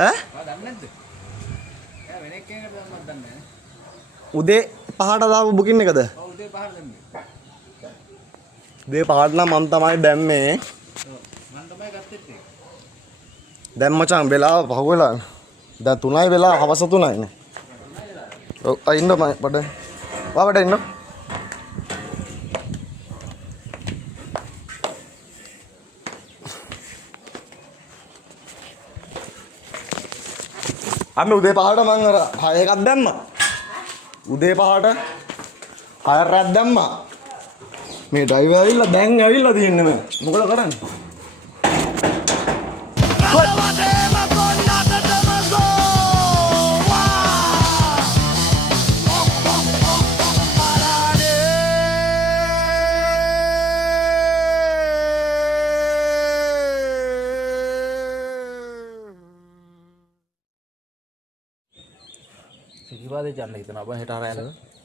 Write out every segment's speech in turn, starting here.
ඈ උදේ 5ට දාපු බුකින් එකද? ඔව් උදේ 5ට දැම්මේ. උදේ 5ට නම් මම තමයි දැම්මේ. මම තමයි ගත්තෙත් ඒක. දැන් මචං වෙලාව පහ වෙලා. දැන් 3යි වෙලා හවස 3යි නේ. ඔව් අයින්න මම බඩ. වාවට ඉන්න. අන්න උදේ 5ට මම අර 6 එකක් දැම්මා. උදේ 5ට 6 රැත් දැම්මා. මේ ඩ්‍රයිවර් ඇවිල්ලා දැන් ඇවිල්ලා තියන්නේ මම. මොකද කරන්නේ? සිරිපාදේ යන්න හිතනවා බා හෙට ආරයල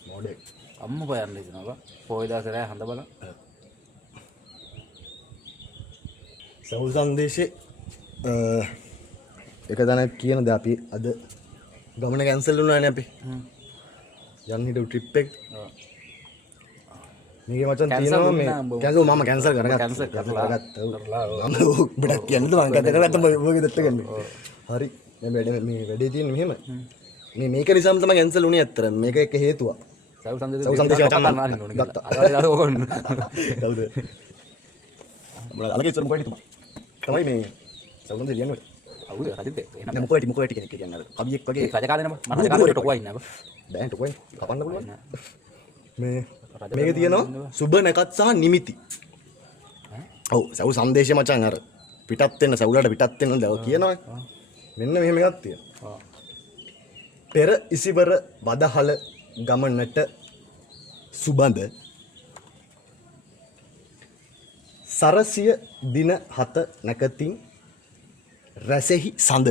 මොඩේ අම්මෝ යන්න හිතනවා බා පොයි දාසේ රෑ හඳ බලන්න සවුල් සංදේශේ එක දණක් කියනද අපි අද ගමන කැන්සල් වුණානේ අපි යන්න හිටු ට්‍රිප් එක මේකේ මචං තියෙනවා මේ කැන්සල් මම කැන්සල් කරගත්තා මම ඔබට කියන්නද මම කතා කරගත්තා ඔයගේ දෙත්ත ගන්න හරි මේ වැඩේ තියෙන්නේ මෙහෙම මේක නිසාම තමයි කැන්සල් වුණේ ඇත්තට මේක එක හේතුවක් සව් සංදේශය මචං ගත්තා අරලා ඕගොල්ලෝ කවුද මම අලගේ ඉස්සර මොකද හිතුවා තමයි මේ සව් සංදේශය ලියන්නේ අවුද හරිද එහෙනම් මොකද කෙනෙක් කියන්නේ අර කවියෙක් වගේ රජ කාලේ නම මම රජ කාලේ ටොකුවා ඉන්නවා බෑන් ටොකුවා කපන්න පුළුවන් මේ මේකේ තියෙනවා සුබ නැකත් සහ නිමිති ඔව් සව් සංදේශය මචං අර පිටත් වෙන්න සවුලට පිටත් වෙන්න දව කියනවා මෙන්න මෙහෙම එකක් තියෙනවා පෙර ඉසිවර වදහල ගමනට සුබඳ සරසිය දින 7 නැකතින් රැසෙහි සඳ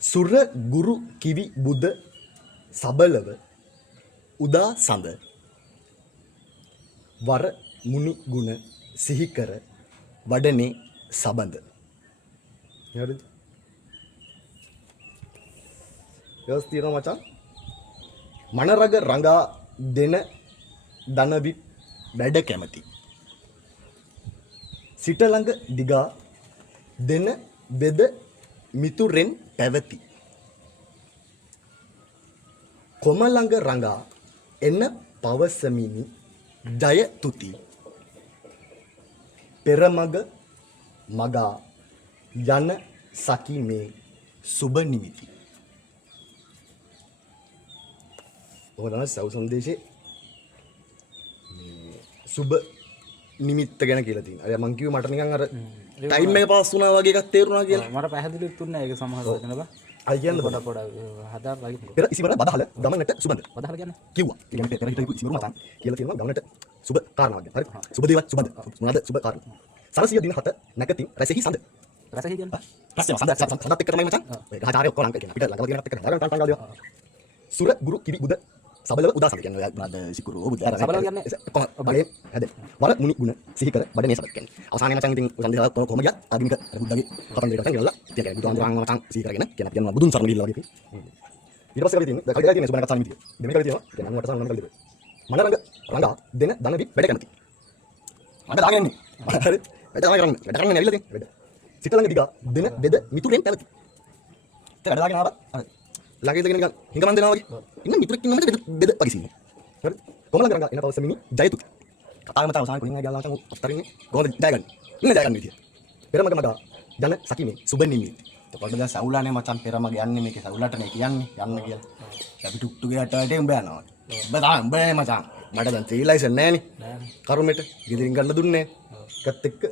සුර ගුරු කිවි බුද සබලව උදා සඳ වර මුනි ගුණ සිහි කර වඩනේ සබඳ හරිද යස් තියෙනවා මචං මනරග රඟා දෙන දනවි වැඩ කැමති සිට ළඟ දිගා දෙන බෙද මිතුරෙන් පැවති කොම ළඟ රඟා එන පවසමිනි ජය තුති පෙරමග මගා යන සකි මේ සුබ නිමිති ඔය තමයි සව් සංදේශේ මේ සුබ නිමිත්ත ගැන කියලා තියෙනවා. අර මං කිව්වේ මට නිකන් අර ටයිම් එක පාස් වුණා වගේ එකක් තේරුණා කියලා. මට පැහැදිලිව තුන්නේ ඒක සමහර වචන බා. අය කියන්නේ පොඩ හදාලා වගේ. පෙර ඉසිවර බදහල ගමනට සුබඳ. වදහල කියන්නේ කිව්වා. කියන්නේ පෙර හිටපු ඉසිවර මතන් කියලා තියෙනවා ගමනට සුබ කාරණාවක් ගැන. හරි. සුබ දේවත් සුබඳ. මොනවාද සුබ කාරණා? සරසිය දින 7 නැකතින් රැසෙහි සඳ. රැසෙහි කියන්නේ රැසෙහි සඳ සඳත් එක්ක තමයි මචං. ඔය ගහචාරය ඔක්කොම ලංකේ කියන අපිට ළඟම තියෙන එකත් එක්ක හදාගන්න තංගල් දේවා. සුර ගුරු කිවි බුද සබලව උදා සඳ කියන්නේ බ්‍රාද සිකුරු බුද සබලව කියන්නේ කොහොම බලේ හැදෙන වර මුනි ගුණ සිහි කර බඩනේ සබත් කියන්නේ අවසානයේ මචං ඉතින් සංදේශය කොහොම ගියත් ආගමික බුද්ධගේ කතන්දරේ කතන් කියලා කියන්නේ බුදුහාමුදුරන් මචං සිහි කරගෙන කියන අපි යනවා බුදුන් සරණ ගිහිල්ලා වගේ ඊට පස්සේ කවි තියෙන්නේ කවි තියෙන්නේ සුබනකට සම්මිතිය දෙමෙ කවි තියෙනවා කියන්නේ මම වට සම්මත කවි දෙක මනරංග රංගා දෙන දනවි වැඩ කැමති මම දාගෙන ඉන්නේ හරි වැඩ කරන්නේ ඇවිල්ලා තියෙන්නේ වැඩ සිත ළඟ දිගා දෙන බෙද මිතුරෙන් පැවති ඒක වැඩ දාගෙන ආවා ළඟ ඉඳගෙන නිකන් හිඟමන් දෙනවා වගේ ඉන්න මිතුරෙක් ඉන්නම බෙද වගේ සින්නේ හරි කොහම ළඟ රංගා එන පවසමිනි ජයතුත් කතාවම තව අවසාන කොහෙන් ගියාලා මචං අත්තරින්නේ කොහොමද ජය ගන්න ඉන්න ජය ගන්න විදිය පෙරමග මග ජන සකිමේ සුබ නිමිති එතකොට දැන් සවුලානේ මචං පෙරමග යන්නේ මේකේ සවුලටනේ කියන්නේ යන්න කියලා අපි ටුක්ටුගේ යටට උඹ යනවා උඹ තාම උඹ මචං මට දැන් ත්‍රී ලයිසන් නැහනේ කරුමෙට ගෙදරින් ගන්න දුන්නේ එකත් එක්ක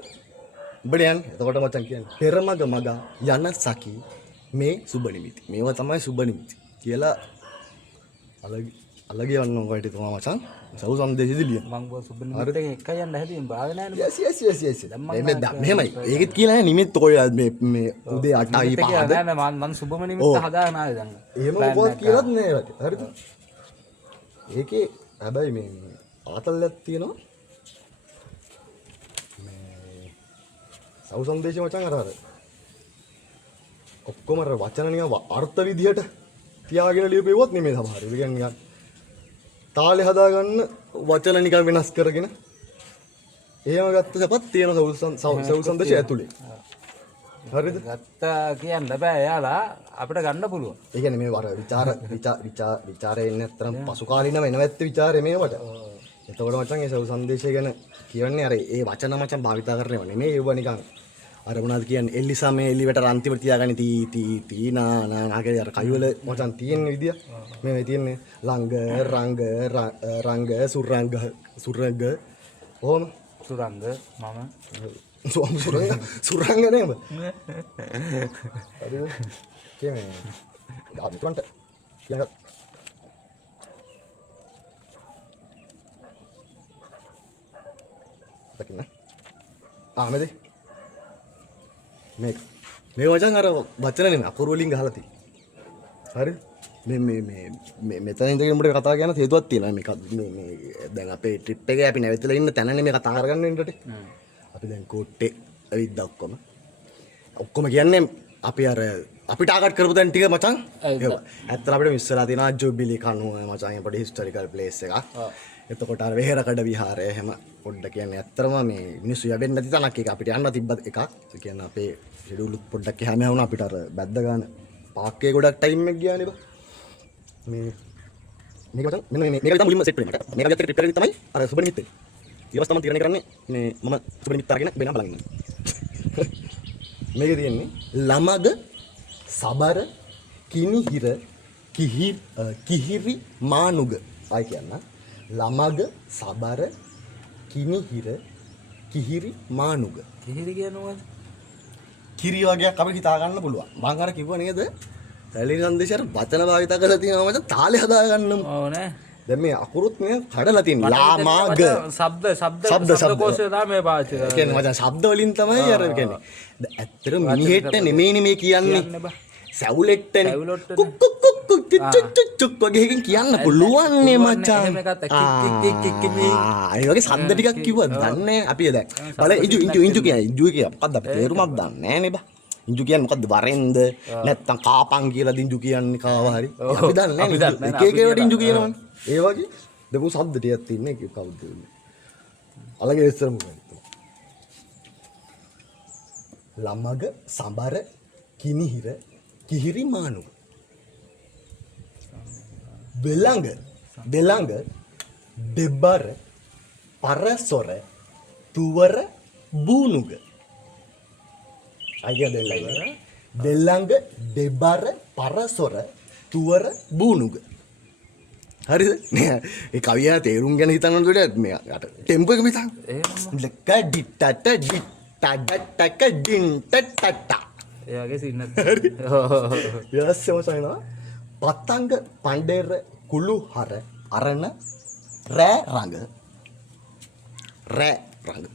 උඹට යන්නේ එතකොට මචං කියන්නේ පෙරමග මග යන සකි මේ සුබ නිමිති මේවා තමයි සුබ නිමිති කියලා අලගේ යන්න ඔකට තමයි මචං සව් සංදේශෙදි ලියන මං බෝ සුබ නිමිත්ත එකයි යන්න හැදී බාගෙන යන්නේ yes මෙහෙමයි ඒකත් කියලා නෑ නිමිත්ත කොයි මේ උදේ 8යි 5ද නෑ මං සුබම නිමිත්ත හදාගෙන ආවේ දැන් එහෙම මොකක්ද කියලාත් නෑ හරිද ඒකේ හැබැයි මේ ආතල්ලක් තියෙනවා මේ සව් සංදේශය මචං අර ඔක්කොම අර වචන නිකන් අර්ථ විදියට තියාගෙන ලියපෙවුවත් නෙමෙයි සමහර. ඒ කියන්නේ නිකන් තාලේ හදාගන්න වචන නිකන් වෙනස් කරගෙන එහෙම ගත්ත සපත් තියෙන සවුල් සන්දේශය ඇතුලේ. හරිද? ගත්තා කියන්න බෑ එයාලා අපිට ගන්න පුළුවන්. ඒ කියන්නේ මේ වර විචාරේ ඉන්නේ නැත්නම් පසු කාලිනව එනවැත්ත විචාරේ මේවට. එතකොට මචං ඒ සවුල් සන්දේශය ගැන කියන්නේ අර ඒ වචන මචං භාවිතා කරනව නෙමෙයි ඒව නිකන් අර මොනවද කියන්නේ එල්ලිසමේ එල්ලිවට රන්තිවට තියාගන්නේ තී නා කියලා අර කයිවල මචං තියෙන විදිය මේ තියෙන්නේ රංග සුරංග ඕම සුරංග මම සුරංග නේද හරිද කියන්නේ අපිට කියන්න දකින්න ආමෙද මේ වචන අර වචන නෙමෙයි අකුරු වලින් ගහලා තියෙන්නේ හරිද මේ මෙතන ඉඳගෙන උඹට කතා කරන හේතුවක් තියෙනවා මේ දැන් අපේ ට්‍රිප් එකේ අපි නැවතිලා ඉන්න තැනනේ මේ කතා කරගන්න වෙනට අපි දැන් කෝට්ටේ ඇවිත් ඔක්කොම කියන්නේ අපි අර අපි ටාගට් කරපු තැන් ටික මචං ඇත්තට අපිට මිස් වෙලා තියෙනවා ජුබිලි කනුව මචං පොඩි හිස්ටොරිකල් ප්ලේස් එකක් එතකොට අර වෙහෙරකඩ විහාරය එහෙම පොඩ්ඩක් කියන්නේ ඇත්තටම මේ මිනිස්සු යවෙන්නේ නැති තැනක් එක අපිට යන්න තිබ්බ එකක් ඒ කියන්නේ අපේ ෂෙඩියුල් පොඩ්ඩක් එහාම වුණා අපිට අර බැද්ද ගන්න පාක් එකේ ගොඩක් ටයිම් එක ගියානේ බා මේක මචං මෙන්න මේක තමයි මුලින්ම සෙට් වෙන්නේ මට මේක විතර ට්‍රිප් එකේ තමයි අර සුබ නිමිත්ත ඊට පස්සේ තමයි තීරණය කරන්නේ මේ මම සුබ නිමිත්ත අරගෙන වෙන බලන් ඉන්නවා මේකේ තියෙන්නේ ළමග සබර කිනිහිර කිහිරි මානුග ආයි කියන්න ළමග සබර කිනිහිර කිහිරි මානුග කිහිරි කියනවද කිරි වගේක් අපිට හිතා ගන්න පුළුවන් මම අර කිව්වා නේද සැලී සංදේශයට වචන භාවිත කරලා තියෙනවා මචං තාලේ හදා ගන්නම ඕ නේ දැන් මේ අකුරුත් මේ කඩලා තියෙනවා ලාමාග ශබ්ද කෝෂය තමයි පාවිච්චි කරන්නේ කියන්නේ මචං ශබ්ද වලින් තමයි අර කියන්නේ ඇත්තට මිනිහෙට නෙමෙයිනේ මේ කියන්නේ සැවුලෙට්ටනේ කුක් කුක් කුක් කුක් චුක් වගේ කියන්න පුළුවන් නේ මචං ඒ වගේ ශබ්ද ටිකක් කිව්වා දන්නේ අපි දැන් බල ඉජු කියන්නේ මොකද්ද අපි තේරුමක් දන්නේ නැහැ නේ බා ඉන්ජු කියන්නේ මොකද්ද වරෙන්ද නැත්තම් කාපන් කියලා දින්ජු කියන්නේ කාව හරි අපි දන්නේ නැහැ එක එක ඒවාට ඉන්ජු කියනවනේ ඒ වගේ දෙපු શબ્ද ටිකක් තියෙන එක කවුද අලගේ ඉස්සර මොකක්ද ළමග සඹර කිනිහිර කිහිරි මානු දෙලඟ දෙබර පරසොර තුවර බූනුග අයිය දෙල්ලඟ දෙබර පරසොර තුවර බූනුග හරිද ඒ කවිය තේරුම් ගැන හිතනකොට මේ අර ටෙම්පෝ එක මිතන් ලක ඩිටට ඩිටටටක ඩින්ටටට ඒ වගේ සින්නත් යස්සම සයිනා පත්තංග පණ්ඩේර කුළු හර අරණ රෑ රඟ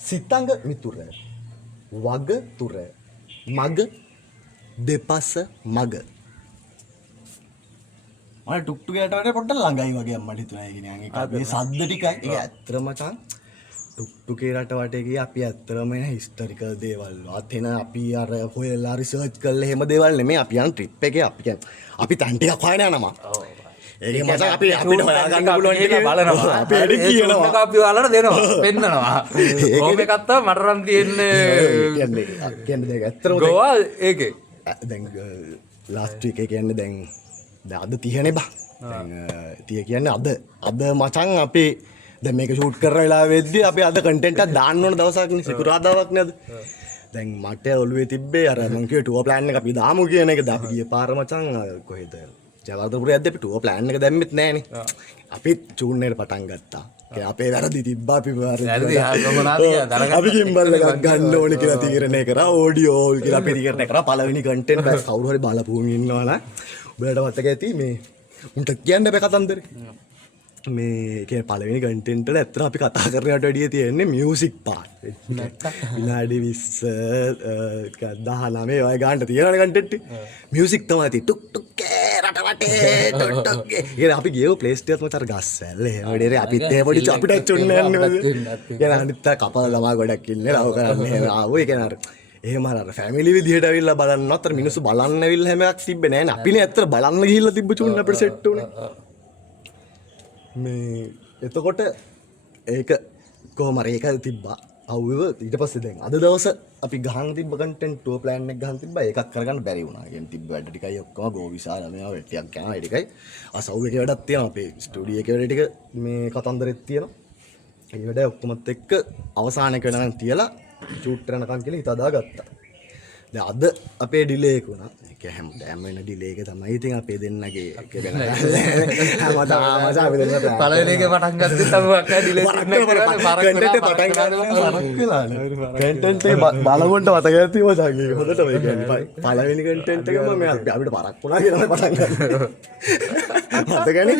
සිතංග මිතුර වග තුර මග දෙපස මග මට ටුක්ටුකයට වඩා පොඩ්ඩක් ළඟයි වගේ මට හිතුණා ඒ කියන්නේ ඒක මේ සද්ද ටිකයි ඒක ඇත්තටම මචං ටුක්ටුකේ රට වටේ ගියා අපි ඇත්තටම එන හිස්ටොරිකල් දේවල් අතන අපි අර හොයලා රිසර්ච් කරලා එහෙම දේවල් නෙමෙයි අපි යන ට්‍රිප් එකේ අපි කියන්නේ අපි තැන් ටිකක් හොයන යනවා ඒක මචං අපි අපිට හොයාගන්න පුළුවන් ටික බලනවා අපි එඩ කියනවා අපි ඔයාලට දෙනවා පෙන්නනවා ඕම එකක් තමයි මට රන් තියෙන්නේ කියන්නේ දැන් ඇත්තටම ගෝවා ඒකේ දැන් ලාස්ට් වීක් එක කියන්නේ දැන් අද 30 නේ බා දැන් 30 කියන්නේ අද මචං අපි දැන් මේක ෂූට් කරන වෙලාවෙ වෙද්දී අපි අද කන්ටෙන්ට් එකක් දාන්න ඕන දවසක් නේ සිකුරාදාවක් නේද දැන් මට ඔළුවේ තිබ්බේ අර මං කිව්වේ ටුවර් ප්ලෑන් එක අපි දාමු කියන එකද අපි ගිය පාර මචං කොහෙද ජයවර්ධනපුරයේදී අපි ටුවර් ප්ලෑන් එක දැම්මෙත් නෑනේ අපි චූන් එකට පටන් ගත්තා ඒ අපේ වැරදි තිබ්බා අපි අපි කිම්බල් එකක් ගන්න ඕනේ කියලා තීරණය කරා ඔඩියෝ කියලා අපි තීරණය කරා පළවෙනි කන්ටෙන්ට් එක කවුරු හරි බලපුවම ඉන්නවා නම් ඔයාලට මතක ඇති මේ උන්ට කියන්න බෑ කතන්දරේ මේ කියන්නේ පළවෙනි කන්ටෙන්ට් වල ඇත්තට අපි කතා කරනවට වැඩිය තියෙන්නේ මියුසික් පාර්ට් විනාඩි 20 19 ඔය ගානට තියෙනවනේ කන්ටෙන්ට් මියුසික් තමයි තියෙන්නේ ටුක් ටුක් රට වටේ ටුක් ටුක් ඒ අපි ගියෝ ප්ලේස් ටිකක් මතර ගස්සැල්ල එහෙම වැඩේ අපිත් එහෙම පොඩි අපිට චොන්න යන්නේ කියන්නේ අනිත් කපල ළමා ගොඩක් ඉන්නේ රව කරන්නේ ආවෝ ඒ කියන්නේ අර එහෙම අර ෆැමිලි විදිහට ඇවිල්ලා බලන්න අතර මිනිස්සු බලන්න ඇවිල්ලා හැම එකක් තිබ්බේ නෑ නේ. අපිනේ ඇත්තට බලන්න ගිහිල්ලා තිබ්බ චුන් අපිට සෙට් උනේ. මේ එතකොට ඒක කොහොම හරි ඒක තිබ්බා. අවුව ඊට පස්සේ දැන් අද දවස අපි ගහන් තිබ්බ කන්ටෙන්ට් ටුවර් ප්ලෑන් එක ගහන් තිබ්බා. ඒකක් කරගන්න බැරි වුණා. කියන්නේ තිබ්බ වැඩ ටිකයි ඔක්කොම ගෝවිසා ළමයා වෙටියක් කරනවා ඒ ටිකයි. අසව් එකේ වැඩක් තියෙනවා. අපේ ස්ටුඩියෝ එකේ වැඩ ටික මේ කතන්දරෙත් තියෙනවා. ඒ වැඩ ඔක්කොමත් එක්ක අවසානයක වෙනකන් තියලා ෂූට් කරනකන් කියලා හිත හදාගත්තා. දැන් අද අපේ ඩිලේ එක වුණා. ඒක හැමදාම වෙන ඩිලේ එක තමයි ඉතින් අපේ දෙන්නගේ එක වෙන හැමදාම අපි දෙන්න පළවෙනි එකේ පටන් ගත්තේ තමයි අක්කා ඩිලේ කන්ටෙන්ට් එක බලවන්ට මතක ඇති මචං ඒක හොඳට ඔය කියන්නේ පළවෙනි කන්ටෙන්ට් එකම මේ අපිට පරක් වුණා කියලා පටන් ගත්තා මතකනේ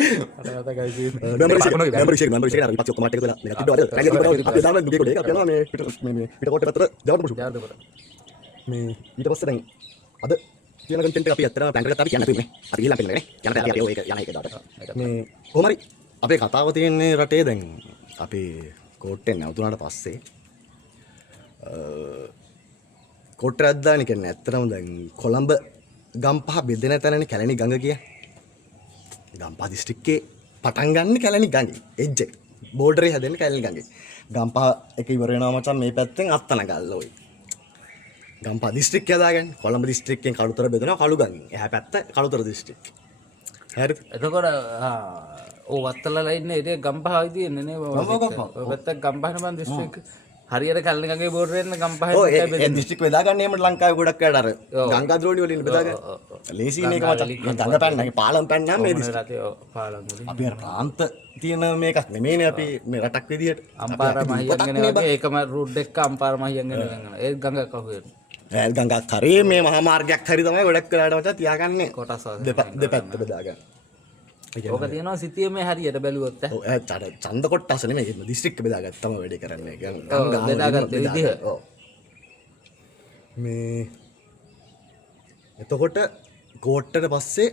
මෙමරිස් එක අර විපක්ෂ ඔක්කොම ටික දාලා මේක තිබ්බා අර රැලි අපි දාලා දුකේ කොටේ එකක් යනවා මේ පිට කොට පැත්තට ජවන්න පුරුදු මේ ඊට පස්සේ දැන් අද තියෙන කන්ටෙන්ට් එක අපි අත්තර ප්ලෑන් කරලා අපි කියන්න තිබුණේ. අපි ගිහලා පෙන්නන්නේ නේ. යන තැන අපි ඔය යන එක දාට. මේ කොහොම හරි අපේ කතාව තියෙන්නේ රටේ දැන් අපි කෝට්ටෙන් නැවතුනාට පස්සේ කෝට්ටේ රද්දානි කියන්නේ ඇත්තටම දැන් කොළඹ ගම්පහ බෙදෙන තැනනේ කැලණි ගඟ කිය. ගම්පහ දිස්ත්‍රික්කේ පටන් ගන්න කැලණි ගඟේ. එජ් එක. බෝඩරේ හැදෙන කැලණි ගඟේ. ගම්පහ එක ඉවර වෙනවා මචං මේ පැත්තෙන් අත්තන ගල්ල ඔය. ගම්පහ දිස්ත්‍රික්කය දාගන්න. කොළඹ දිස්ත්‍රික්කයෙන් කළුතර බෙදෙනවා කළුගඟ. එහා පැත්ත කළුතර දිස්ත්‍රික්ක. හරිද? එතකොට ඔව් වත්තලලා ඉන්නේ ඒක ගම්පහ විදියන්නේ නේ. ඔය පැත්ත ගම්පහන මන් දිස්ත්‍රික්ක. හරියට කල්ලි ගඟේ බෝඩරේ ඉන්න ගම්පහ ඒ දිස්ත්‍රික්ක බෙදාගන්න එහෙම ලංකාවේ ගොඩක් වැඩ අර ගංගා ද්‍රෝණි වලින් බෙදාගන්න. ලේසියිනේ ඒක මචං. ගඟ පැන්නගේ පාලම් පැන්නාම මේ දිස්ත්‍රික්ක. පාලම් වලින්. අපි අර ප්‍රාන්ත තියෙන මේකක් නෙමෙයිනේ අපි මේ රටක් විදියට. අම්පාර මහියංගන වගේ ඒකම රූට් එක අම්පාර මහියංගන ගංගන. ඒ ගඟ කහුවේ. ඇල් ගඟක් හරි මේ මහා මාර්ගයක් හරි තමයි ගොඩක් වෙලාවට මචං තියාගන්නේ. කොටස් දෙපැත්ත බෙදාගන්න. ඕක තියෙනවා සිතියේ මේ හරියට බැලුවොත් ඔව් ඒ ඡන්ද කොටස් නෙමෙයි ඒක දිස්ත්‍රික්ක බෙදාගත්තම වැඩේ කරන්නේ. බෙදාගත්ත විදිහ. ඔව්. මේ එතකොට කෝට්ටට පස්සේ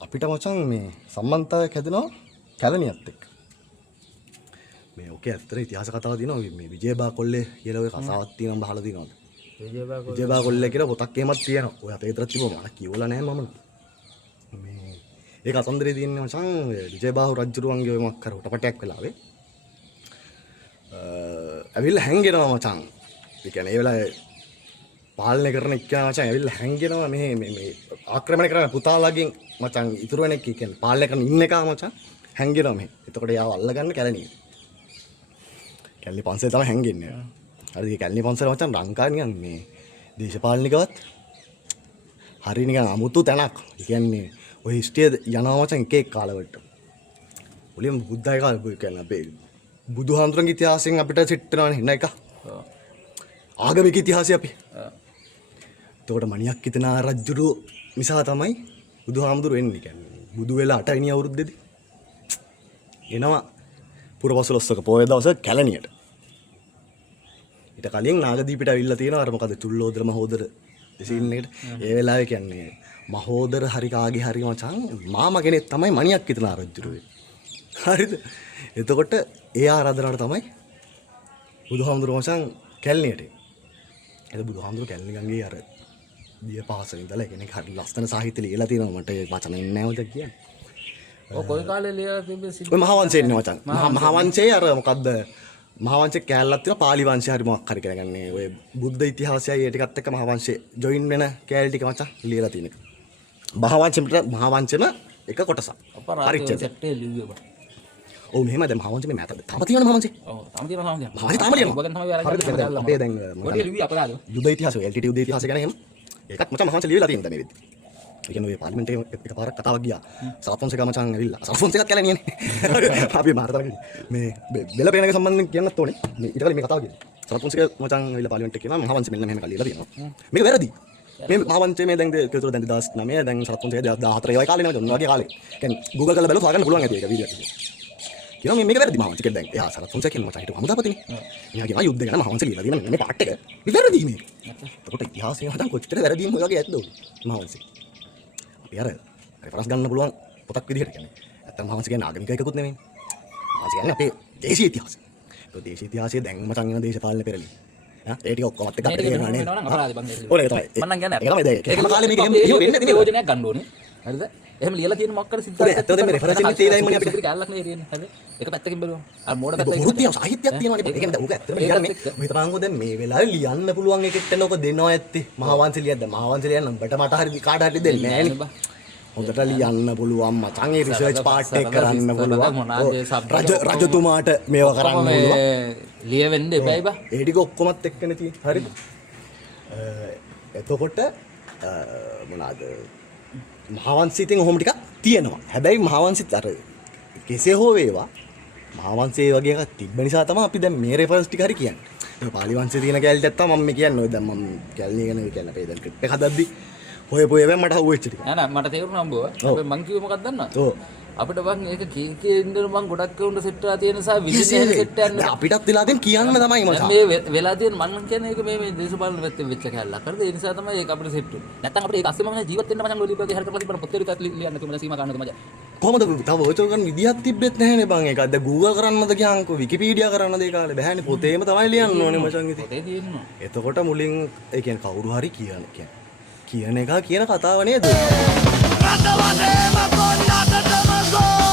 අපිට මචං මේ සම්බන්ධතාවයක් හැදෙනවා කැලණියත් එක්ක. මේ ඔකේ ඇත්තට ඉතිහාස කතාවක් තියෙනවා මේ විජයබා කොල්ලේ කියලා ඔය කතාවක් තියෙනවා බහලා තියෙනවද? විජයබා කොල්ලේ කියලා පොතක් එහෙමත් තියෙනවා. ඔය අපේ විතරක් තිබුණා මම කියවලා නැහැ මම. මේ ඒක අසන්දරේ තියෙන්නේ මචං විජයබාහු රජුරුවන්ගේ ඔය මොකක් කර උටපටයක් වෙලාවේ. ඇවිල්ලා හැංගෙනවා මචං. ඒ කියන්නේ ඒ වෙලාවේ පාලනය කරන එක්කෙනා මචං ඇවිල්ලා හැංගෙනවා මේ ආක්‍රමණය කරන පුතාලාගෙන් මචං ඉතුරු වෙන එක කියන්නේ පාලනය කරන ඉන්න එක මචං හැංගෙනවා මෙහෙ. එතකොට යාව අල්ලගන්න කැලණිය. කැලණි පන්සලේ තමයි හැංගෙන්නේ. හරිද? ඒ කැලණි පන්සල මචං ලංකාවේ නිකන් මේ දේශපාලනිකවත් හරි නිකන් අමුතු තැනක්. ඒ කියන්නේ ඔය හිස්ටරිය යනවා මචං එක කාලවලට. මුලින්ම බුද්ධාගම කාලේ කියන්නේ අපේ බුදුහාමුදුරන්ගේ ඉතිහාසයෙන් අපිට සෙට් වෙනවනේ එන එක. ආගමික ඉතිහාසය අපි. එතකොට මණියක් හිතන රජුරු නිසා තමයි බුදුහාමුදුරු එන්නේ කියන්නේ. බුදු වෙලා 8 වෙනි අවුරුද්දේදී එනවා පුරපසළොස්වක පොය දවස කැලණියට. ඊට කලින් නාගදීපිට ඇවිල්ලා තියෙනවා අර මොකද චුල්ලෝදර මහෝදර සීන් එකට. ඒ වෙලාවේ කියන්නේ මහෝදර හරි කාගේ හරි මචං මාමා කෙනෙක් තමයි මණියක් හිතන රජුරුවේ. හරිද? එතකොට ඒ ආරාධනාවට තමයි බුදුහාමුදුරු මචං කැලණියට එන්නේ. ඒක බුදුහාමුදුරු කැලණි ගංගේ අර දිය පාසල ඉඳලා කෙනෙක් හරි ලස්සන සාහිත්‍ය ලියලා තියෙනවා මට ඒ වචන එන්නේ නැවත කියන්නේ. ඔය කොයි කාලේ ලියලා තිබ්බේ සිද්ධ ඔය මහාවංශය ඉන්නේ මචං. මහාවංශයේ අර මොකද්ද මහාවංශයේ කෑල්ලක් තියෙනවා පාලි වංශය හරි මොකක් හරි කරගන්නේ. ඔය බුද්ධ ඉතිහාසයයි ඒ ටිකත් එක්ක මහාවංශයේ ජොයින් වෙන කෑලි ටික මචං ලියලා තියෙන එක. මහාවංශෙම එක කොටසක්. පරිච්ඡේද සෙට්ටේ ලිව්වේ බා. ඔව් මෙහෙම දැන් මහාවංශෙ මේ මෑත තාම තියෙනවා මහාවංශෙ. ඔව් තාම තියෙනවා මහාවංශෙ තාම තියෙනවා. ඔයගෙන් තමයි අරගෙන අපේ දැන් මොකද ලිව්වේ අපරාධ. යුද ඉතිහාසය LTT යුද ඉතිහාසය ගැන එහෙම ඒකත් මචං මහාවංශෙ ලියලා තියෙනවා මේ වෙද්දි. ඒ කියන්නේ ඔය පාර්ලිමේන්තුවේ එකපාරක් කතාවක් ගියා. සරපොන්සේක මචං ඇවිල්ලා. සරපොන්සේකත් කැලණියනේ. අපි මාර්තලගේ මේ බෙල පේනක සම්බන්ධයෙන් කියන්නත් ඕනේ. මේ ඊට කලින් මේ කතාව කියන්නේ. සරපොන්සේක මචං ඇවිල්ලා පාර්ලිමේන්තුවේ කියනවා මහාවංශෙ මෙන්න මෙහෙම කලියලා තියෙනවා. මේක වැරදි. මේ මහාවංශයේ මේ දැන් කේතුර දැන් 2009 දැන් සරපොන්සේක 2014 ඒ වගේ කාලේ නෙවෙයි ඔන්න වගේ කාලේ. කියන්නේ Google කරලා බලලා හොයාගන්න පුළුවන් ඇති ඒක වීඩියෝ එක. කියනවා මේක වැරදි මහාවංශෙක දැන් එයා සරපොන්සේක කියන මචං හිටපු හමුදාපතිනේ. මෙයා කියනවා යුද්ධ ගැන මහාවංශෙ ලියලා තියෙන මේ පාට් එක. මේ වැරදි මේක. එතකොට ඉතිහාසයෙන් හදන් කොච්චර වැරදිම ඔය වගේ ඇද්ද උනේ මහාවංශෙ. අපි අර රෙෆරන්ස් ගන්න පුළුවන් පොතක් විදිහට කියන්නේ. නැත්තම් මහාවංශ කියන්නේ ආගමික එකකුත් නෙමෙයි. මහාවංශ කියන්නේ අපේ දේශීය ඉතිහාසය. ඒ දේශීය ඉතිහාසයේ දැන් මචං වෙන දේශපාලන පෙරලි. ඒ ටික ඔක්කොම එක්ක අපිට කියනවා නේද? වෙනවා නම් අපරාධ බං ඒක. ඔය ඒක තමයි. මම නම් කියන්නේ ඒක තමයි දැන්. ඒක හැම කාලෙම මේක එහෙම වෙන්නේ නැති නේද? යෝජනයක් ගන්න ඕනේ. හරිද? එහෙම ලියලා තියෙන මොකක්ද සිද්ධාර්ථ ඔය ඇත්තටම මේ reference එකේ තියෙන ඉන්නේ අපිට. කැලලක් නේ තියෙන්නේ. හරිද? ඒක පැත්තකින් බලමු. අර මෝඩ පැත්ත බොරුත් තියෙනවා සාහිත්‍යයක් තියෙනවා නේ. ඒකෙන් දැන් උක ඇත්තටම ලියන්නේ මේ හිතපංකෝ දැන් මේ වෙලාවේ ලියන්න පුළුවන් එකෙක්ට නෝක දෙනවා ඇත්තේ. මහාවංශ ලියද්ද මහාවංශ ලියන්න උඹට මට හරි කාට හරි දෙන්නේ නැහැ නේ. හොඳට ලියන්න පුළුවන් මචං ඒ රිසර්ච් පාර්ට් එක කරන්න පුළුවන්. රජතුමාට මේව කරන්න පුළුවන්. ලියවෙන්න එපයි බා. ඒ ටික ඔක්කොමත් එක්කනේ තියෙන්නේ. හරිද? එතකොට මොනවාද මහාවංශ ඉතින් ඔහොම ටිකක් තියෙනවා. හැබැයි මහාවංශිත් අර කෙසේ හෝ වේවා මහාවංශයේ වගේ එකක් තිබ්බ නිසා තමයි අපි දැන් මේ රෙෆරන්ස් ටික හරි කියන්නේ. ඒ පාලි වංශයේ තියෙන කැලේට තමයි මම කියන්නේ. ඔය දැන් මම කැලණිය ගැන කියන්නේ අපේ දැන් ට්‍රිප් එක හදද්දි හොයපු ඒවා මට හුවෙච්ච ටික. නෑ නෑ මට තේරුණා උඹව. හැබැයි මං කිව්වේ මොකක්ද දන්නවද? ඔව්. අපිට බං ඒක කී ඉන්නර මං ගොඩක් කවුන්ට සෙට් වෙලා තියෙන නිසා විදිහේ සෙට් යන්න. අපිටත් වෙලා තියෙන කියන්න තමයි මචං. මේ වෙලා තියෙන මම කියන්නේ ඒක මේ දේශපාලන පැත්තෙන් වෙච්ච කැලලක්. හරිද? ඒ නිසා තමයි ඒක අපිට සෙට් වෙන්නේ. නැත්තම් අපිට ඒක අස්සෙම ජීවත් වෙන්න මචං ලොලිපගේ හරි කරලා තිබ්බට පොත්තේ රිතත් ලියන්න කිව්වම සීමා ගන්නක මචං. කොහමද තව ඔයචෝ ගන්න විදියක් තිබ්බෙත් නැහැනේ බං ඒක. දැන් Google කරන්නද කියන්කෝ විකිපීඩියා කරන්නද ඒ කාලේ බෑනේ පොතේම තමයි ලියන්න ඕනේ මචං ඉතින්. පොතේ තියෙනවා. එතකොට මුලින් ඒ කියන්නේ කවුරු හරි කියන එක කියන කතාව නේද? රටවටේම කොන්නටටම ගෝ